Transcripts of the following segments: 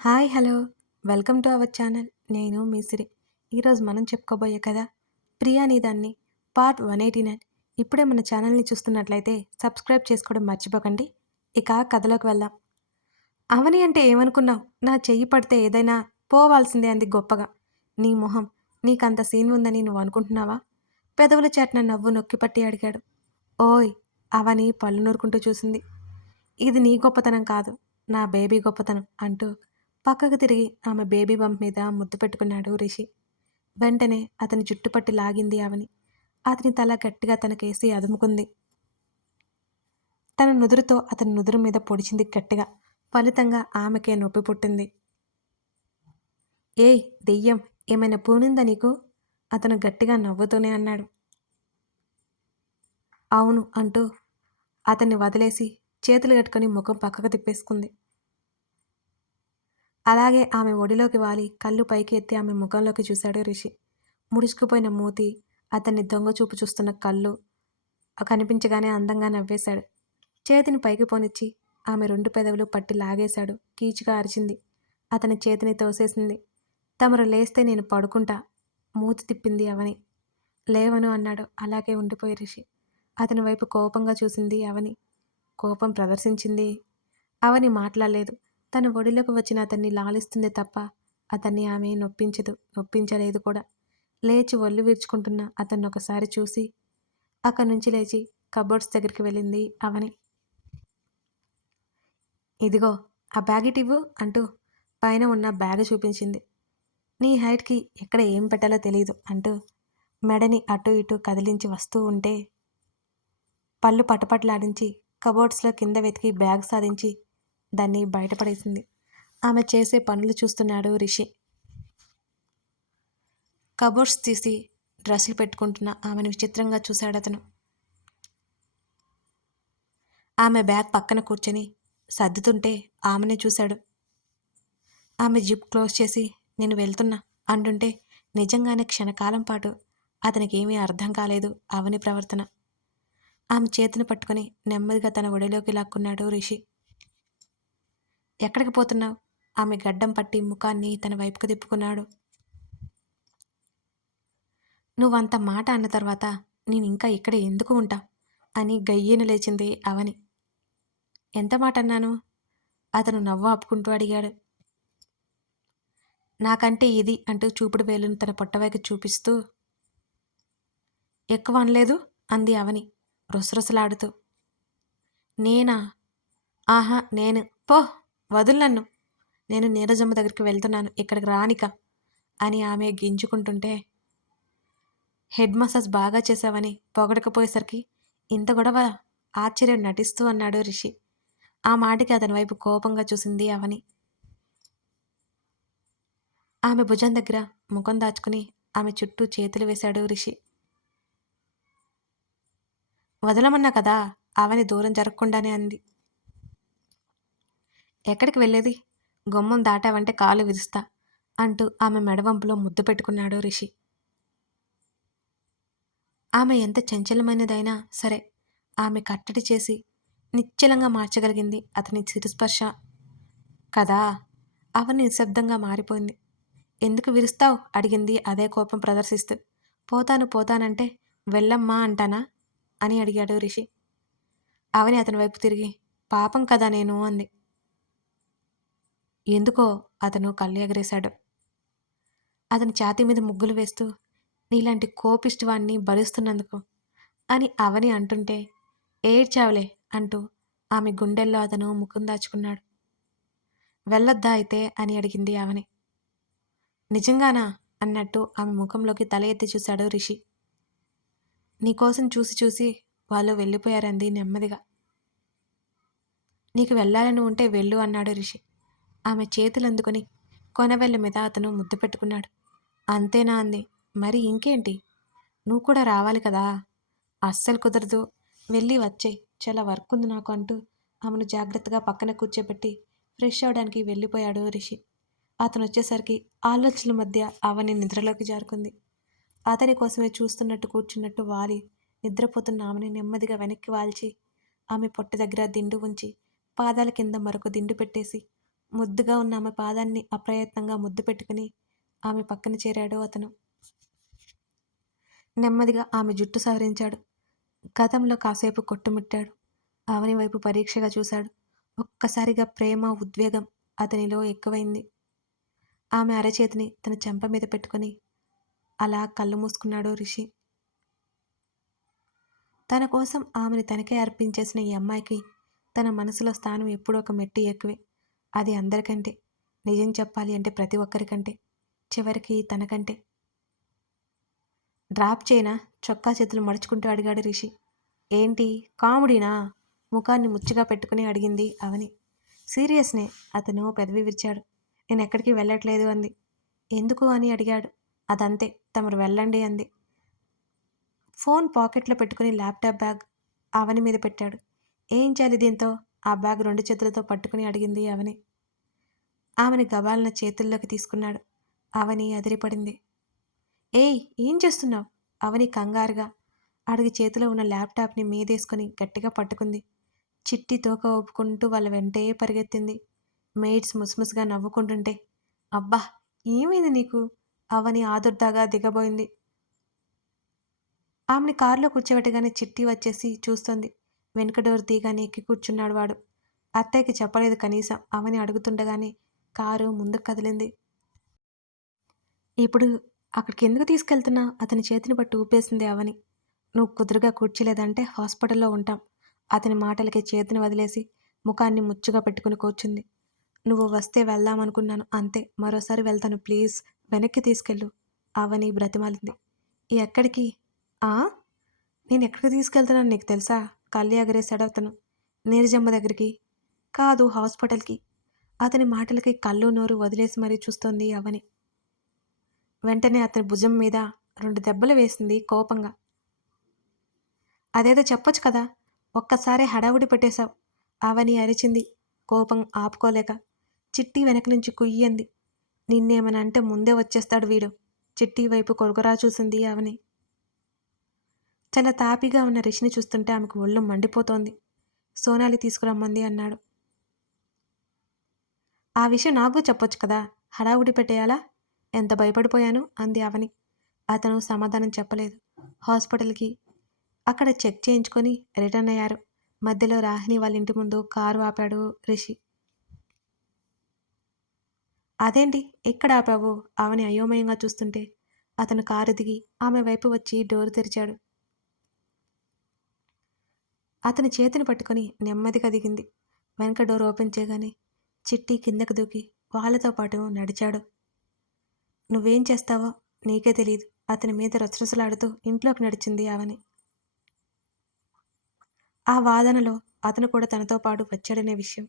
Hi hello. Welcome to our channel. నేను మీ సిరి. ఈరోజు మనం చెప్పుకోబోయే కదా ప్రియా నీదాన్ని పార్ట్ వన్ ఎయిటీ నైన్. ఇప్పుడే మన ఛానల్ని చూస్తున్నట్లయితే సబ్స్క్రైబ్ చేసుకోవడం మర్చిపోకండి. ఇక కథలోకి వెళ్దాం. అవని అంటే ఏమనుకున్నావు? నా చెయ్యి పడితే ఏదైనా పోవాల్సిందే అంది గొప్పగా. నీ మొహం నీకంత సీన్ ఉందని నువ్వు అనుకుంటున్నావా? పెదవుల చాటున నవ్వు నొక్కిపట్టి అడిగాడు. ఓయ్ అవని పళ్ళు నూరుకుంటూ చూసింది. ఇది నీ గొప్పతనం కాదు నా బేబీ గొప్పతనం అంటూ పక్కకు తిరిగి ఆమె బేబీ బంప్ మీద ముద్దు పెట్టుకున్నాడు రిషి. వెంటనే అతని జుట్టుపట్టి లాగింది ఆమెని అతని తల గట్టిగా తనకేసి అదుముకుంది. తన నుదురుతో అతని నుదురు మీద పొడిచింది గట్టిగా. ఫలితంగా ఆమెకే నొప్పి పుట్టింది. ఏయ్ దెయ్యం ఏమైనా పూనిందా నీకు? అతను గట్టిగా నవ్వుతూనే అన్నాడు. అవును అంటూ అతన్ని వదిలేసి చేతులు కట్టుకొని ముఖం పక్కకు తిప్పేసుకుంది. అలాగే ఆమె ఒడిలోకి వాలి కళ్ళు పైకి ఎత్తి ఆమె ముఖంలోకి చూశాడు రిషి. ముడుచుకుపోయిన మూతి అతన్ని దొంగ చూపు చూస్తున్న కళ్ళు కనిపించగానే అందంగా నవ్వేశాడు. చేతిని పైకి పోనిచ్చి ఆమె రెండు పెదవులు పట్టి లాగేశాడు. కీచుగా అరిచింది. అతని చేతిని తోసేసింది. తమరు లేస్తే నేను పడుకుంటా. మూతి తిప్పింది అవని. లేవను అన్నాడు. అలాగే ఉండిపోయి రిషి. అతని వైపు కోపంగా చూసింది అవని. కోపం ప్రదర్శించింది. అవని మాట్లాడలేదు. తన ఒడిలోకి వచ్చిన అతన్ని లాలిస్తుంది తప్ప అతన్ని ఆమె నొప్పించదు నొప్పించలేదు కూడా. లేచి ఒళ్ళు వీర్చుకుంటున్న అతన్ని ఒకసారి చూసి అక్కడి నుంచి లేచి కబోర్డ్స్ దగ్గరికి వెళ్ళింది అవని. ఇదిగో ఆ బ్యాగ్ ఇవ్వు అంటూ పైన ఉన్న బ్యాగ్ చూపించింది. నీ హైట్కి ఎక్కడ ఏం పెట్టాలో తెలియదు అంటూ మెడని అటు ఇటు కదిలించి వస్తూ ఉంటే పళ్ళు పటపట్లాడించి కబోర్డ్స్లో కింద వెతికి బ్యాగ్ సాధించి దాన్ని బయటపడేసింది. ఆమె చేసే పనులు చూస్తున్నాడు రిషి. కబోర్డ్స్ తీసి డ్రెస్సులు పెట్టుకుంటున్న ఆమెను విచిత్రంగా చూశాడు అతను ఆమె బ్యాగ్ పక్కన కూర్చొని సర్దుతుంటే ఆమెనే చూశాడు. ఆమె జిప్ క్లోజ్ చేసి నేను వెళ్తున్నా అంటుంటే నిజంగానే క్షణకాలం పాటు అతనికి ఏమీ అర్థం కాలేదు అవని ప్రవర్తన. ఆమె చేతిని పట్టుకొని నెమ్మదిగా తన ఒడిలోకి లాక్కున్నాడు రిషి. ఎక్కడికి పోతున్నావు? ఆమె గడ్డం పట్టి ముఖాన్ని తన వైపుకు తిప్పుకున్నాడు. నువ్వంత మాట అన్న తర్వాత నేను ఇంకా ఇక్కడ ఎందుకు ఉంటా? అని గయ్యను లేచింది అవని. ఎంత మాట అన్నాను అతను నవ్వు ఆపుకుంటూ అడిగాడు. నాకంటే ఇది అంటూ చూపుడు వేలును తన పొట్టవైపు చూపిస్తూ ఎక్కువ అనలేదు? అంది అవని రుసరుసలాడుతూ. నేనా? ఆహా నేను. పో. వదులు నన్ను. నేను నీరజమ్మ దగ్గరికి వెళ్తున్నాను. ఇక్కడికి రానిక అని ఆమె గింజుకుంటుంటే హెడ్ మసాజ్ బాగా చేశావని పొగడకపోయేసరికి ఇంత గొడవ ఆశ్చర్యం నటిస్తూ అన్నాడు రిషి. ఆ మాటికి అతని వైపు కోపంగా చూసింది అవని. ఆమె భుజం దగ్గర ముఖం దాచుకుని ఆమె చుట్టూ చేతులు వేశాడు రిషి. వదలమన్నా కదా? అవని దూరం జరగకుండానే అంది. ఎక్కడికి వెళ్ళేది? గుమ్మం దాటావంటే కాలు విరుస్తా అంటూ ఆమె మెడవంపులో ముద్దు పెట్టుకున్నాడు రిషి. ఆమె ఎంత చంచలమైనదైనా సరే ఆమె కట్టడి చేసి నిశ్చలంగా మార్చగలిగింది అతని చిరుస్పర్శ. కదా అవని నిశ్శబ్దంగా మారిపోయింది. ఎందుకు విరుస్తావు? అడిగింది అదే కోపం ప్రదర్శిస్తూ. పోతాను పోతానంటే వెళ్ళమ్మా అంటానా? అని అడిగాడు రిషి. అవని అతని వైపు తిరిగి పాపం కదా నేను అంది. ఎందుకో అతను కళ్ళు ఎగరేశాడు అతని ఛాతీ మీద ముగ్గులు వేస్తూ నీలాంటి కోపిష్టివాణ్ణి భరిస్తున్నందుకు అని అవని అంటుంటే ఏడ్చావులే అంటూ ఆమె గుండెల్లో అతను ముఖం దాచుకున్నాడు. వెళ్ళొద్దా అయితే అని అడిగింది ఆమెని నిజంగానా అన్నట్టు ఆమె ముఖంలోకి తల ఎత్తి చూశాడు రిషి. నీకోసం చూసి చూసి వాళ్ళు వెళ్ళిపోయారంది నెమ్మదిగా. నీకు వెళ్ళాలని ఉంటే వెళ్ళు అన్నాడు రిషి. ఆమె చేతులందుకొని కొనవెళ్ళ మీద అతను ముద్దు పెట్టుకున్నాడు. అంతేనా అంది. మరి ఇంకేంటి? నువ్వు కూడా రావాలి కదా? అస్సలు కుదరదు. వెళ్ళి వచ్చే. చాలా వర్క్ ఉంది నాకు అంటూ ఆమెను జాగ్రత్తగా పక్కన కూర్చోబెట్టి ఫ్రెష్ అవడానికి వెళ్ళిపోయాడు రిషి. అతను వచ్చేసరికి ఆలోచనల మధ్య అవని నిద్రలోకి జారుకుంది. అతని కోసమే చూస్తున్నట్టు కూర్చున్నట్టు వాలి నిద్రపోతున్న ఆమెని నెమ్మదిగా వెనక్కి వాల్చి ఆమె పొట్ట దగ్గర దిండు ఉంచి పాదాల కింద మరొక దిండు పెట్టేసి ముద్దుగా ఉన్న ఆమె పాదాన్ని అప్రయత్నంగా ముద్దు పెట్టుకుని ఆమె పక్కన చేరాడు అతను. నెమ్మదిగా ఆమె జుట్టు సవరించాడు. గతంలో కాసేపు కొట్టుమిట్టాడు. అవని వైపు పరీక్షగా చూశాడు. ఒక్కసారిగా ప్రేమ ఉద్వేగం అతనిలో ఎక్కువైంది. ఆమె అరచేతిని తన చెంప మీద పెట్టుకొని అలా కళ్ళు మూసుకున్నాడు రిషి. తన కోసం ఆమెను తనకే అర్పించేసిన ఈ అమ్మాయికి తన మనసులో స్థానం ఎప్పుడూ ఒక మెట్టి ఎక్కువే. అది అందరికంటే నిజం చెప్పాలి అంటే ప్రతి ఒక్కరికంటే చివరికి తనకంటే. డ్రాప్ చేయనా? చొక్కా చేతులు మడుచుకుంటూ అడిగాడు రిషి. ఏంటి? కామెడీనా? ముఖాన్ని ముచ్చుగా పెట్టుకుని అడిగింది అవని. సీరియస్నే అతను పెదవి విరిచాడు. నేను ఎక్కడికి వెళ్ళట్లేదు అంది. ఎందుకు అని అడిగాడు. అదంతే తమరు వెళ్ళండి అంది. ఫోన్ పాకెట్లో పెట్టుకుని ల్యాప్టాప్ బ్యాగ్ అవని మీద పెట్టాడు. ఏం చేయాలి దీంతో? ఆ బ్యాగ్ రెండు చేతులతో పట్టుకుని అడిగింది అవని. ఆమెని గబాలన చేతుల్లోకి తీసుకున్నాడు. అవని అదిరిపడింది. ఏయ్ ఏం చేస్తున్నావు? అవని కంగారుగా అడిగి చేతిలో ఉన్న ల్యాప్టాప్ని మీదేసుకొని గట్టిగా పట్టుకుంది. చిట్టి తోక ఒప్పుకుంటూ వాళ్ళ వెంటే పరిగెత్తింది. మెయిడ్స్ ముసుముసుగా నవ్వుకుంటుంటే అబ్బా ఏమైంది నీకు? అవని ఆదుర్దాగా దిగబోయింది. ఆమెని కారులో కూర్చోబెట్టగానే చిట్టి వచ్చేసి చూస్తుంది. వెనుక డోర్ తీగానే ఎక్కి కూర్చున్నాడు వాడు. అత్తయ్యకి చెప్పలేదు కనీసం. అవని అడుగుతుండగానే కారు ముందుకు కదిలింది. ఇప్పుడు అక్కడికి ఎందుకు తీసుకెళ్తున్నా? అతని చేతిని బట్టి ఊపేసింది అవని. నువ్వు కుదురుగా కూర్చోలేదంటే హాస్పిటల్లో ఉంటాం. అతని మాటలకి చేతిని వదిలేసి ముఖాన్ని ముచ్చుగా పెట్టుకుని కూర్చుంది. నువ్వు వస్తే వెళ్దామనుకున్నాను. అంతే. మరోసారి వెళ్తాను. ప్లీజ్. వెనక్కి తీసుకెళ్ళు. అవని బ్రతిమాలింది. ఎక్కడికి? ఆ? నేను ఎక్కడికి తీసుకెళ్తున్నాను నీకు తెలుసా? కళ్ళు ఎగరేశాడు అతను నీరజమ్మ దగ్గరికి. కాదు హాస్పిటల్కి. అతని మాటలకి కళ్ళు నోరు వదిలేసి మరీ చూస్తోంది అవని వెంటనే అతని భుజం మీద రెండు దెబ్బలు వేసింది కోపంగా. అదేదో చెప్పొచ్చు కదా ఒక్కసారి హడావుడి పెట్టేశావు అవని అరిచింది కోపం ఆపుకోలేక. చిట్టి వెనక నుంచి కుయ్యంది. నిన్నేమనంటే ముందే వచ్చేస్తాడు వీడు. చిట్టి వైపు కొరకురా చూసింది అవని చాలా తాపిగా ఉన్న రిషిని చూస్తుంటే ఆమెకు ఒళ్ళు మండిపోతోంది. సోనాలి తీసుకురమ్మంది అన్నాడు. ఆ విషయం నాకు చెప్పొచ్చు కదా హడావుడి పెట్టేయాలా? ఎంత భయపడిపోయాను? అంది అవని. అతను సమాధానం చెప్పలేదు. హాస్పిటల్కి అక్కడ చెక్ చేయించుకొని రిటర్న్ అయ్యారు. మధ్యలో రాహిణి వాళ్ళ ఇంటి ముందు కారు ఆపాడు రిషి. అదేంటి? ఎక్కడ ఆపావు? అవని అయోమయంగా చూస్తుంటే అతను కారు దిగి ఆమె వైపు వచ్చి డోర్ తెరిచాడు. అతని చేతిని పట్టుకొని నెమ్మదిగా దిగింది. వెనక డోర్ ఓపెన్ చేయగానే చిట్టి కిందకు దూకి వాళ్ళతో పాటు నడిచాడు. నువ్వేం చేస్తావో నీకే తెలియదు అతని మీద రసరసలాడుతూ ఇంట్లోకి నడిచింది ఆవని ఆ వాదనలో అతను కూడా తనతో పాటు వచ్చాడనే విషయం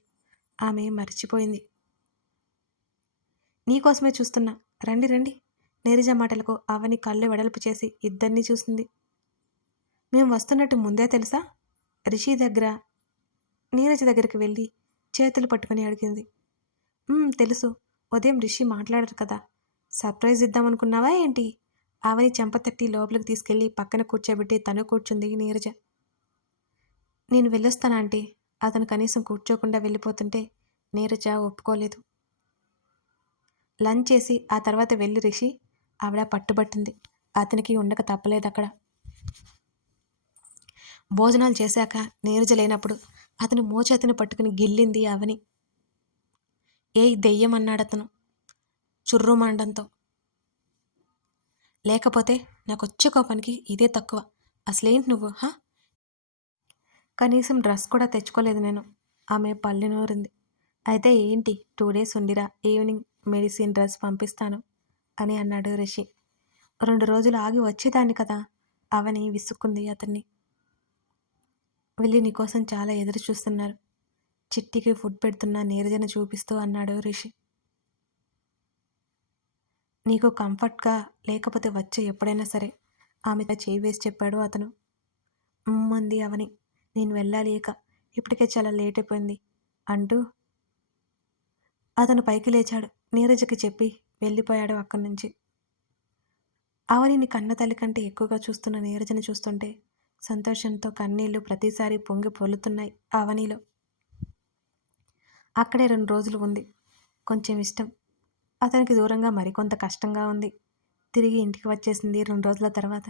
ఆమె మర్చిపోయింది. నీకోసమే చూస్తున్నా. రండి రండి. నీరజ మాటలకు అవని కళ్ళు వెడల్పు చేసి ఇద్దరిని చూసింది. మేము వస్తున్నట్టు ముందే తెలుసా? రిషి దగ్గర నీరజ దగ్గరికి వెళ్ళి చేతులు పట్టుకుని అడిగింది. తెలుసు. ఉదయం రిషి మాట్లాడరు కదా. సర్ప్రైజ్ ఇద్దామనుకున్నావా ఏంటి? అవని చెంపతట్టి లోపలికి తీసుకెళ్ళి పక్కన కూర్చోబెట్టి తను కూర్చుంది నీరజ. నేను వెళ్ళొస్తాను ఆంటీ? అతను కనీసం కూర్చోకుండా వెళ్ళిపోతుంటే నీరజ ఒప్పుకోలేదు. లంచ్ చేసి ఆ తర్వాత వెళ్ళి రిషి ఆవిడ పట్టుబట్టింది. అతనికి ఉండక తప్పలేదు అక్కడ. భోజనాలు చేశాక నీరజ లేనప్పుడు అతను మోచేతిని పట్టుకుని గిల్లింది అవని. ఏ దెయ్యం అన్నాడు అతను చుర్రుమండంతో. లేకపోతే నాకు వచ్చే కోపానికి ఇదే తక్కువ. అసలేంటి నువ్వు హా? కనీసం డ్రెస్ కూడా తెచ్చుకోలేదు నేను. ఆమె పళ్ళు నూరింది. అయితే ఏంటి టూ డేస్ ఉండిరా ఈవినింగ్ మెడిసిన్ డ్రెస్ పంపిస్తాను అని అన్నాడు రిషి. రెండు రోజులు ఆగి వచ్చేదాన్ని కదా అవని విసుక్కుంది అతన్ని. వెళ్ళి నీకోసం చాలా ఎదురు చూస్తున్నారు. చిట్టికి ఫుడ్ పెడుతున్న నీరజన చూపిస్తూ అన్నాడు రిషి. నీకు కంఫర్ట్గా లేకపోతే వచ్చే ఎప్పుడైనా సరే ఆమె చేయి వేసి చెప్పాడు అతను. మంది అవని. నేను వెళ్ళాలి ఇక. ఇప్పటికే చాలా లేట్ అయిపోయింది అంటూ అతను పైకి లేచాడు. నీరజకి చెప్పి వెళ్ళిపోయాడు అక్కడి నుంచి. అవనిని కన్న తల్లి కంటే ఎక్కువగా చూస్తున్న నీరజని చూస్తుంటే సంతోషంతో కన్నీళ్ళు ప్రతిసారి పొంగి పొలుతున్నాయి అవనిలో అక్కడే రెండు రోజులు ఉంది. కొంచెం ఇష్టం. అతనికి దూరంగా మరికొంత కష్టంగా ఉంది. తిరిగి ఇంటికి వచ్చేసింది రెండు రోజుల తర్వాత.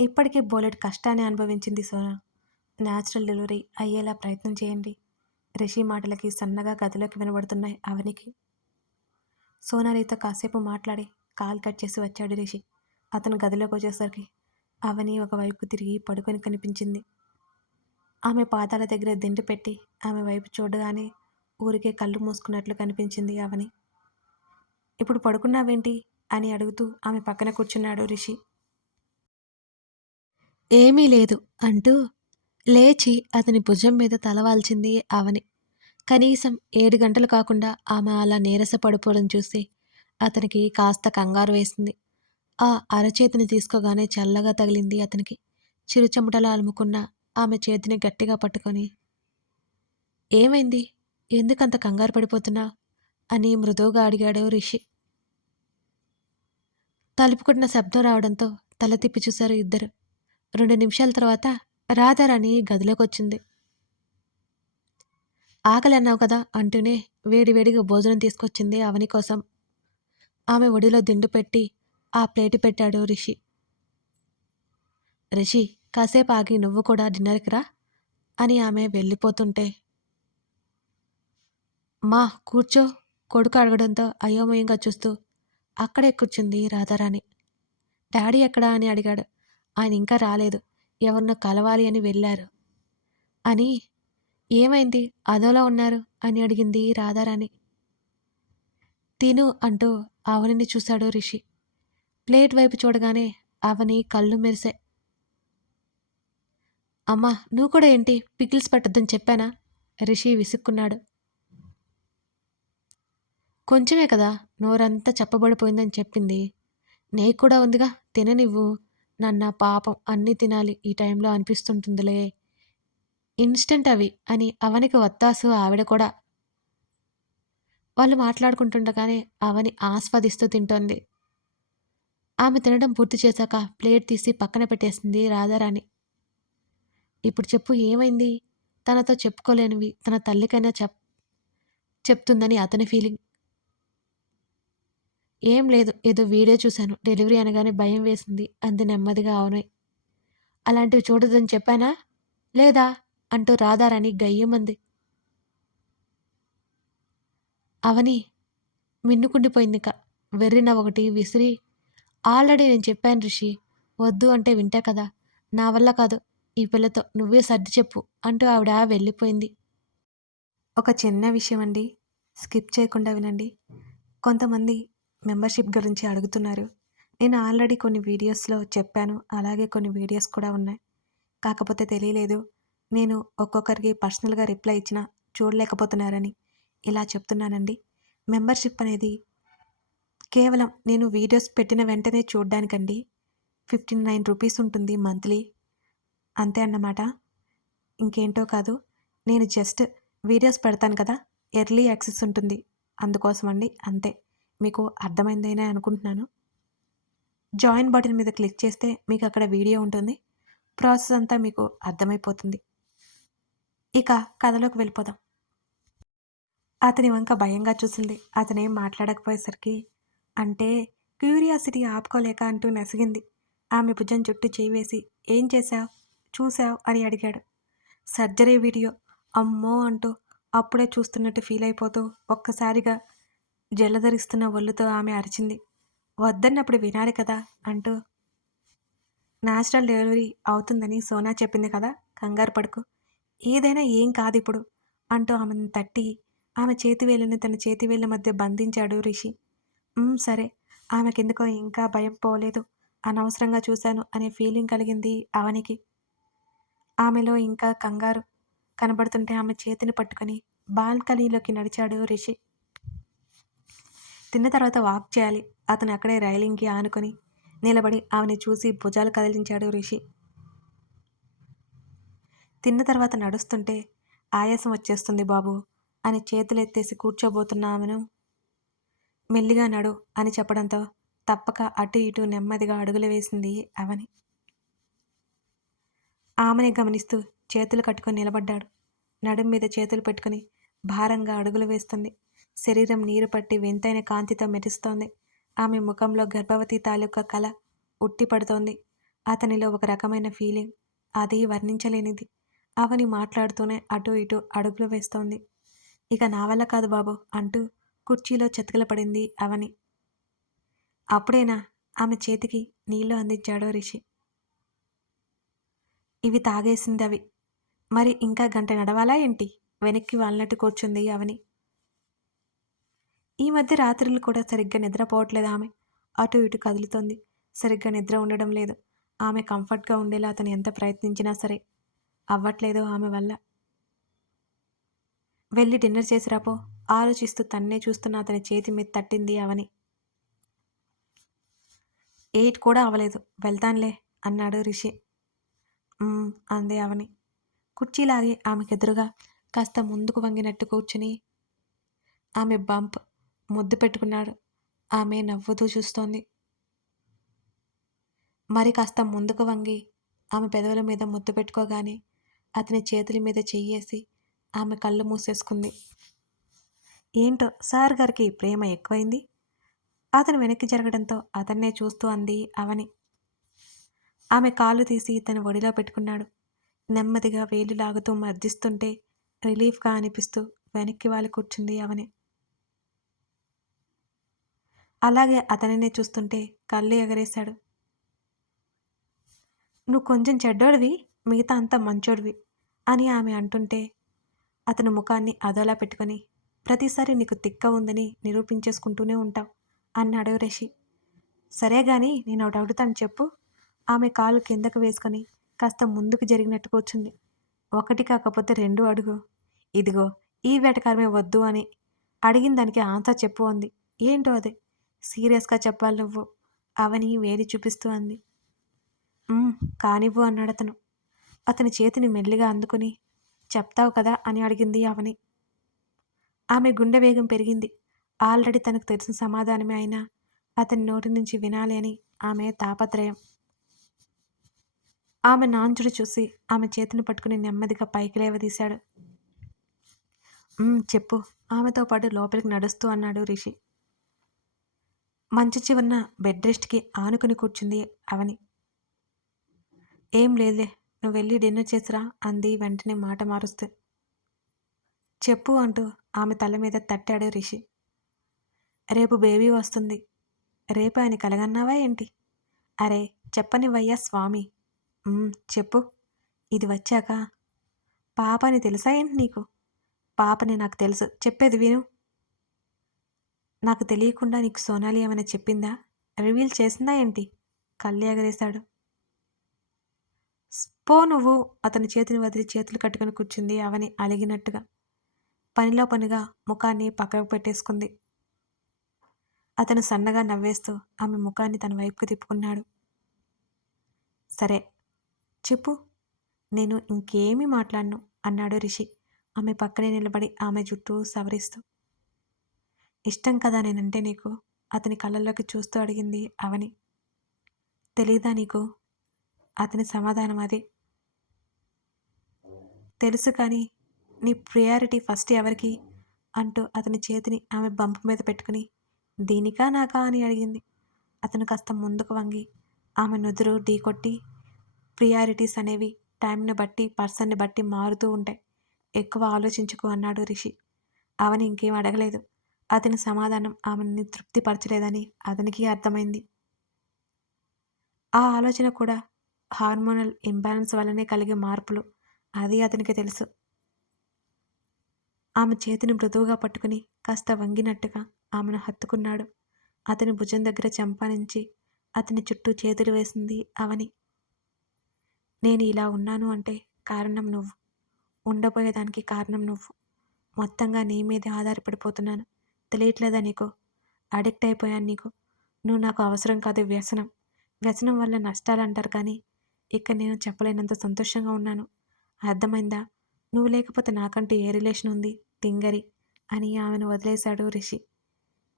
ఇప్పటికీ బోలెట్ కష్టాన్ని అనుభవించింది సోనా. న్యాచురల్ డెలివరీ అయ్యేలా ప్రయత్నం చేయండి. రిషి మాటలకి సన్నగా గదిలోకి వినబడుతున్నాయి అవనికి సోనాలితో కాసేపు మాట్లాడి కాల్ కట్ చేసి వచ్చాడు రిషి. అతను గదిలోకి వచ్చేసరికి అవని ఒకవైపు తిరిగి పడుకొని కనిపించింది. ఆమె పాదాల దగ్గర దిండు పెట్టి ఆమె వైపు చూడగానే ఊరికే కళ్ళు మూసుకున్నట్లు కనిపించింది అవని. ఇప్పుడు పడుకున్నావేంటి? అని అడుగుతూ ఆమె పక్కన కూర్చున్నాడు రిషి. ఏమీ లేదు అంటూ లేచి అతని భుజం మీద తలవాల్చింది అవని. కనీసం ఏడు గంటలు కాకుండా ఆమె అలా నీరస పడిపోవడం చూసి అతనికి కాస్త కంగారు వేసింది. ఆ అరచేతిని తీసుకోగానే చల్లగా తగిలింది అతనికి. చిరుచెమటలు అలుముకున్న ఆమె చేతిని గట్టిగా పట్టుకొని ఏమైంది? ఎందుకంత కంగారు పడిపోతున్నా? అని మృదువుగా అడిగాడు రిషి. తలుపుకున్న శబ్దం రావడంతో తల తిప్పి చూశారు ఇద్దరు. రెండు నిమిషాల తర్వాత రాధారాణి గదిలోకి వచ్చింది ఆకలి అన్నావు కదా అంటూనే వేడివేడిగా భోజనం తీసుకొచ్చింది అవని కోసం. ఆమె ఒడిలో దిండు పెట్టి ఆ ప్లేటు పెట్టాడు రిషి. రిషి కాసేపు ఆగి నువ్వు కూడా డిన్నర్కి రా అని ఆమె వెళ్ళిపోతుంటే మా కూర్చో కొడుకు అడగడంతో అయోమయంగా చూస్తూ అక్కడే కూర్చుంది రాధారాణి. డాడీ ఎక్కడా? అని అడిగాడు. ఆయన ఇంకా రాలేదు. ఎవరినో కలవాలి అని వెళ్ళారు. అని? ఏమైంది? అదోలా ఉన్నారు? అని అడిగింది రాధారాణి. తిను అంటూ ఆవుని చూశాడు రిషి. ప్లేట్ వైపు చూడగానే అవని కళ్ళు మెరిసే. అమ్మా నువ్వు కూడా ఏంటి? పికిల్స్ పెట్టద్దని చెప్పానా? రిషి విసుక్కున్నాడు. కొంచెమే కదా నోరంతా చెప్పబడిపోయిందని చెప్పింది. నే కూడా ఉందిగా తిననివ్వు. నన్న పాపం అన్నీ తినాలి ఈ టైంలో అనిపిస్తుంటుందిలే. ఇన్స్టెంట్ అవి అని అవనికి వత్తాసు ఆవిడ కూడా. వాళ్ళు మాట్లాడుకుంటుండగానే అవని ఆస్వాదిస్తూ తింటోంది. ఆమె తినడం పూర్తి చేశాక ప్లేట్ తీసి పక్కన పెట్టేసింది రాధారాణి. ఇప్పుడు చెప్పు ఏమైంది? తనతో చెప్పుకోలేనివి తన తల్లికైనా చెప్ చెప్తుందని అతని ఫీలింగ్. ఏం లేదు ఏదో వీడియో చూశాను డెలివరీ అనగానే భయం వేసింది అంది నెమ్మదిగా అవునాయి అలాంటివి చూడదని చెప్పానా? లేదా? అంటూ రాధారాణి గయ్యమంది. అవని మిన్నుకుండిపోయింది ఇక వెర్రిన ఒకటి విసిరి ఆల్రెడీ నేను చెప్పాను రిషి వద్దు అంటే వింటా కదా. నా వల్ల కాదు ఈ పిల్లతో నువ్వే సర్ది చెప్పు అంటూ ఆవిడ వెళ్ళిపోయింది. ఒక చిన్న విషయం అండి స్కిప్ చేయకుండా వినండి. కొంతమంది మెంబర్షిప్ గురించి అడుగుతున్నారు. నేను ఆల్రెడీ కొన్ని వీడియోస్లో చెప్పాను అలాగే కొన్ని వీడియోస్ కూడా ఉన్నాయి. కాకపోతే తెలియలేదు నేను ఒక్కొక్కరికి పర్సనల్గా రిప్లై ఇచ్చిన చూడలేకపోతున్నారని. ఇలా చెప్తున్నానండి. మెంబర్షిప్ అనేది కేవలం నేను వీడియోస్ పెట్టిన వెంటనే చూడడానికండి. ఫిఫ్టీ నైన్ రూపీస్ ఉంటుంది మంత్లీ. అంతే అన్నమాట. ఇంకేంటో కాదు. నేను జస్ట్ వీడియోస్ పెడతాను కదా ఎర్లీ యాక్సెస్ ఉంటుంది. అందుకోసం అండి అంతే. మీకు అర్థమైందని అనుకుంటున్నాను. జాయిన్ బటన్ మీద క్లిక్ చేస్తే మీకు అక్కడ వీడియో ఉంటుంది. ప్రాసెస్ అంతా మీకు అర్థమైపోతుంది. ఇక కథలోకి వెళ్ళిపోదాం. అతని వంక భయంగా చూసింది. అతనేం మాట్లాడకపోయేసరికి అంటే క్యూరియాసిటీ ఆపుకోలేక అంటూ నసిగింది. ఆమె భుజం చుట్టూ చేవేసి ఏం చేశావు? చూశావు? అని అడిగాడు. Surgery video. అమ్మో అంటూ అప్పుడే చూస్తున్నట్టు ఫీల్ అయిపోతూ ఒక్కసారిగా జలధరిస్తున్న ఒళ్ళుతో ఆమె అరిచింది. వద్దన్నప్పుడు వినాలి కదా అంటూ న్యాచురల్ డెలివరీ అవుతుందని సోనా చెప్పింది కదా కంగారు పడుకు. ఏదైనా ఏం కాదు ఇప్పుడు అంటూ ఆమెను తట్టి ఆమె చేతివేలుని తన చేతివేళ్ళ మధ్య బంధించాడు రిషి. సరే. ఆమెకెందుకో ఇంకా భయం పోలేదు. అనవసరంగా చూశాను అనే ఫీలింగ్ కలిగింది అవనికి. ఆమెలో ఇంకా కంగారు కనబడుతుంటే ఆమె చేతిని పట్టుకొని బాల్కనీలోకి నడిచాడు రిషి. తిన్న తర్వాత వాక్ చేయాలి. అతను అక్కడే రైలింగ్కి ఆనుకొని నిలబడి ఆమెని చూసి భుజాలు కదిలించాడు రిషి. తిన్న తర్వాత నడుస్తుంటే ఆయాసం వచ్చేస్తుంది బాబు అని చేతులెత్తేసి కూర్చోబోతున్న ఆమెను మెల్లిగా నడు అని చెప్పడంతో తప్పక అటు ఇటు నెమ్మదిగా అడుగులు వేసింది అవని. ఆమెని గమనిస్తూ చేతులు కట్టుకొని నిలబడ్డాడు. నడుం మీద చేతులు పెట్టుకుని భారంగా అడుగులు వేస్తుంది. శరీరం నీరు పట్టి వింతైన కాంతితో మెరుస్తోంది. ఆమె ముఖంలో గర్భవతి తాలూకా కళ ఉట్టిపడుతోంది. అతనిలో ఒక రకమైన ఫీలింగ్ అది వర్ణించలేనిది. అవని మాట్లాడుతూనే అటు ఇటు అడుగులు వేస్తోంది. ఇక నా వల్ల కాదు బాబు అంటూ కుర్చీలో చతికిల పడింది అవని. అప్పుడేనా ఆమె చేతికి నీళ్ళు అందించాడో రిషి. ఇవి తాగేసింది అవి మరి ఇంకా గంట నడవాలా ఏంటి? వెనక్కి వాళ్ళనట్టు కూర్చుంది అవని. ఈ మధ్య రాత్రులు కూడా సరిగ్గా నిద్రపోవట్లేదు ఆమె. అటు ఇటు కదులుతోంది. సరిగ్గా నిద్ర ఉండడం లేదు. ఆమె కంఫర్ట్గా ఉండేలా అతను ఎంత ప్రయత్నించినా సరే అవ్వట్లేదు ఆమె వల్ల. వెళ్ళి డిన్నర్ చేసిరాపో ఆలోచిస్తూ తన్నే చూస్తున్న అతని చేతి మీద తట్టింది అవని. ఎయిట్ కూడా అవ్వలేదు వెళ్తానులే అన్నాడు రిషి. అంది అవని. కుర్చీలాగి ఆమెకెదురుగా కాస్త ముందుకు వంగినట్టు కూర్చుని ఆమె బంప్ ముద్దు పెట్టుకున్నాడు. ఆమె నవ్వుతూ చూస్తోంది. మరి కాస్త ముందుకు వంగి ఆమె పెదవుల మీద ముద్దు పెట్టుకోగానే అతని చేతుల మీద చెయ్యేసి ఆమె కళ్ళు మూసేసుకుంది. ఏంటో సార్ గారికి ప్రేమ ఎక్కువైంది. అతను వెనక్కి జరగడంతో అతన్నే చూస్తూ అంది అవని. ఆమె కాళ్ళు తీసి తన ఒడిలో పెట్టుకున్నాడు. నెమ్మదిగా వేలు లాగుతూ మర్దిస్తుంటే రిలీఫ్గా అనిపిస్తూ వెనక్కి వాలి కూర్చుంది అవని. అలాగే అతనినే చూస్తుంటే కళ్ళు ఎగరేశాడు. నువ్వు కొంచెం చెడ్డోడివి మిగతా అంతా మంచోడివి అని ఆమె అంటుంటే అతని ముఖాన్ని అదోలా పెట్టుకొని ప్రతిసారి నీకు తిక్క ఉందని నిరూపించేసుకుంటూనే ఉంటావు అన్నాడు రిషి. సరే గాని నేను ఒకటి అడుగుతాను చెప్పు. ఆమె కాలు కిందకు వేసుకొని కాస్త ముందుకు జరిగినట్టు కూర్చుంది. ఒకటి కాకపోతే రెండు అడుగు. ఇదిగో ఈ వేటకారమే వద్దు అని అడిగిన దానికి ఆన్సర్ చెప్పు అంది. ఏంటో అది? సీరియస్గా చెప్పాలి నువ్వు అవని వేడి చూపిస్తూ అంది. కానివ్వు అన్నాడు అతను అతని చేతిని మెల్లిగా అందుకుని చెప్తావు కదా అని అడిగింది అవని. ఆమె గుండె వేగం పెరిగింది. ఆల్రెడీ తనకు తెలిసిన సమాధానమే అయినా అతని నోటి నుంచి వినాలి అని ఆమె తాపత్రయం. ఆమె నాంచుడు చూసి ఆమె చేతిని పట్టుకుని నెమ్మదిగా పైకి లేవదీశాడు. చెప్పు. ఆమెతో పాటు లోపలికి నడుస్తూ అన్నాడు రిషి. మంచి చివరన బెడ్ రెస్ట్కి ఆనుకుని కూర్చుంది అవని. ఏం లేదులే. నువ్వు వెళ్ళి డిన్నర్ చేసిరా అంది వెంటనే మాట మారుస్తే. చెప్పు అంటూ ఆమె తల మీద తట్టాడు రిషి. రేపు బేబీ వస్తుంది. రేపు ఆయన కలగన్నావా ఏంటి? అరే చెప్పనివయ్యా స్వామి. చెప్పు. ఇది వచ్చాక. పాప అని తెలుసా ఏంటి నీకు? పాపని నాకు తెలుసు. చెప్పేది విను. నాకు తెలియకుండా నీకు సోనాలి ఏమైనా చెప్పిందా? రివీల్ చేసిందా ఏంటి? కళ్ళు ఎగరేశాడు. పో నువ్వు. అతని చేతిని వదిలి చేతులు కట్టుకుని కూర్చుంది అవని అలిగినట్టుగా. పనిలో పనిగా ముఖాన్ని పక్కకు పెట్టేసుకుంది. అతను సన్నగా నవ్వేస్తూ ఆమె ముఖాన్ని తన వైపుకు తిప్పుకున్నాడు. సరే చెప్పు. నేను ఇంకేమీ మాట్లాడను అన్నాడు రిషి. ఆమె పక్కనే నిలబడి ఆమె జుట్టు సవరిస్తూ. ఇష్టం కదా నేనంటే నీకు? అతని కళ్ళల్లోకి చూస్తూ అడిగింది అవని. తెలీదా నీకు? అతని సమాధానం అదే. తెలుసు కానీ నీ ప్రియారిటీ ఫస్ట్ ఎవరికి? అంటూ అతని చేతిని ఆమె బంపు మీద పెట్టుకుని దీనికా నాకా అని అడిగింది. అతను కాస్త ముందుకు వంగి ఆమె నుదురు ఢీకొట్టి ప్రియారిటీస్ అనేవి టైంని బట్టి పర్సన్ని బట్టి మారుతూ ఉంటాయి. ఎక్కువ ఆలోచించుకో అన్నాడు రిషి. అవని ఇంకేం అడగలేదు. అతని సమాధానం ఆమెని తృప్తిపరచలేదని అతనికి అర్థమైంది. ఆ ఆలోచన కూడా హార్మోనల్ ఇంబ్యాలెన్స్ వల్లనే కలిగే మార్పులు. అది అతనికి తెలుసు. ఆమె చేతిని మృదువుగా పట్టుకుని కాస్త వంగినట్టుగా ఆమెను హత్తుకున్నాడు. అతని భుజం దగ్గర చెంపానించి అతని చుట్టూ చేతులు వేసింది అవని. నేను ఇలా ఉన్నాను అంటే కారణం నువ్వు. ఉండబోయేదానికి కారణం నువ్వు. మొత్తంగా నీ మీదే ఆధారపడిపోతున్నాను. తెలియట్లేదా నీకు? అడిక్ట్ అయిపోయాను నీకు. నువ్వు నాకు అవసరం కాదు వ్యసనం. వ్యసనం వల్ల నష్టాలు అంటారు కానీ ఇక్కడ నేను చెప్పలేనంత సంతోషంగా ఉన్నాను. అర్థమైందా? నువ్వు లేకపోతే నాకంటూ ఏ రిలేషన్ ఉంది? తింగరి అని ఆమెను వదిలేశాడు రిషి.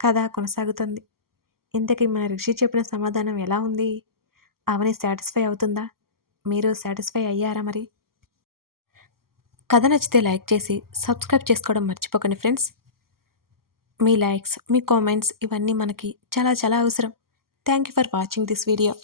కథ కొనసాగుతుంది. ఇంతకీ మన రిషి చెప్పిన సమాధానం ఎలా ఉంది? అవని సాటిస్ఫై అవుతుందా? మీరు సాటిస్ఫై అయ్యారా మరి? కథ నచ్చితే లైక్ చేసి సబ్స్క్రైబ్ చేసుకోవడం మర్చిపోకండి ఫ్రెండ్స్. మీ లైక్స్ మీ కామెంట్స్ ఇవన్నీ మనకి చాలా చాలా అవసరం. Thank you for watching this video.